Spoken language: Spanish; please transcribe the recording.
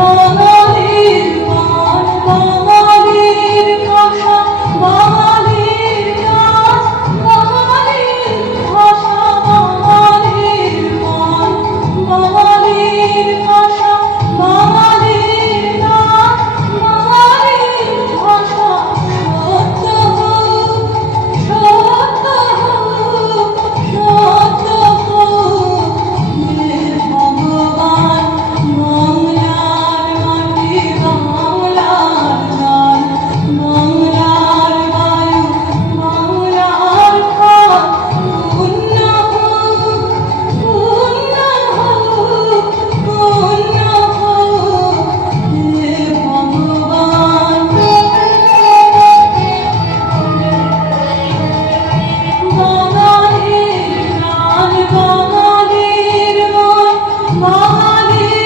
como Hallelujah.